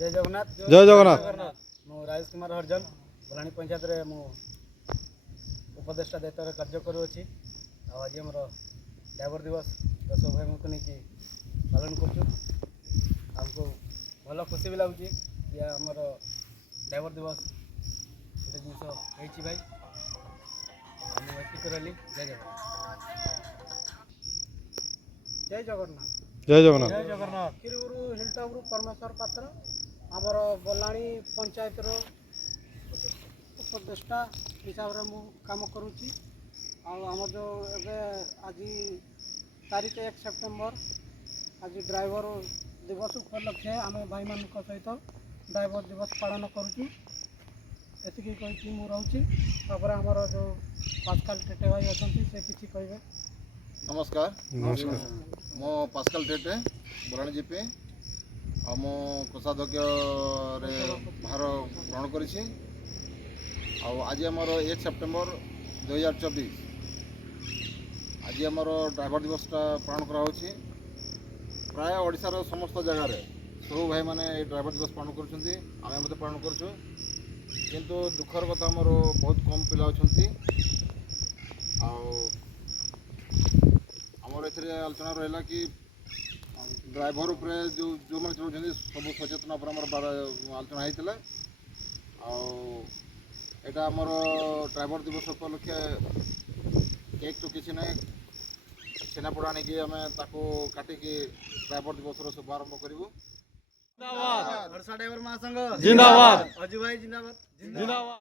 जय जगन्नाथ। जय जगन्नाथ। मु राजेश कुमार हरिजन भलाणी पंचायत रे मु उपदेष्टा दायित्व कार्य करुँची। आज आम ड्राइवर दिवस दस भाई को नहीं पालन करमको भल खुशी भी लगुच आमर ड्राइवर दिवस गोटे जिनस भाई रही। जय जगन्नाथ। जय जगन्नाथ। जय जगन्नाथ। किरुरु हिलटॉप परमेश्वर पात्र आमर बलाणी पंचायत उपदेष्टा हिसाब से मु काम करुँची। आम जो आज तारीख 1 सेप्टेम्बर आज ड्राइवर दिवस उपलक्षे आम भाई मान सहित ड्राइवर दिवस पालन करुँ। एतिकी कही मु रोची आमर जो पास्काल टेटे भाई अच्छा से किसी कहे। नमस्कार नमस्कार। मो पास्काल टेटे बलाणी जीपी मो कोषाध्यक्ष भार ग्रहण करी। आज आमर 1 सेप्टेम्बर 2024 आज आमर ड्राइवर दिवसटा पालन कराऊँच। प्राय ओडिशार समस्त जगार सब भाई मैंने ड्राइवर दिवस पालन कर पालन करूँ। किंतु दुखर कथा आमर बहुत कम पिला अच्छा आमर ए आलोचना रहा कि ड्राइवर उपरे जो मैंने चलाऊँ सब सचेतन पर आलोचना होता। यहाँ आमर ड्राइवर दिवस उपलक्षे केक तो किसी ना छेनापोड़ा आनिक आम काटिकी ड्राइवर दिवस शुभारंभ करूँ। ड्राइवर महासंघ जिंदाबाद। अजू भाई जिंदाबाद। जिंदाबाद।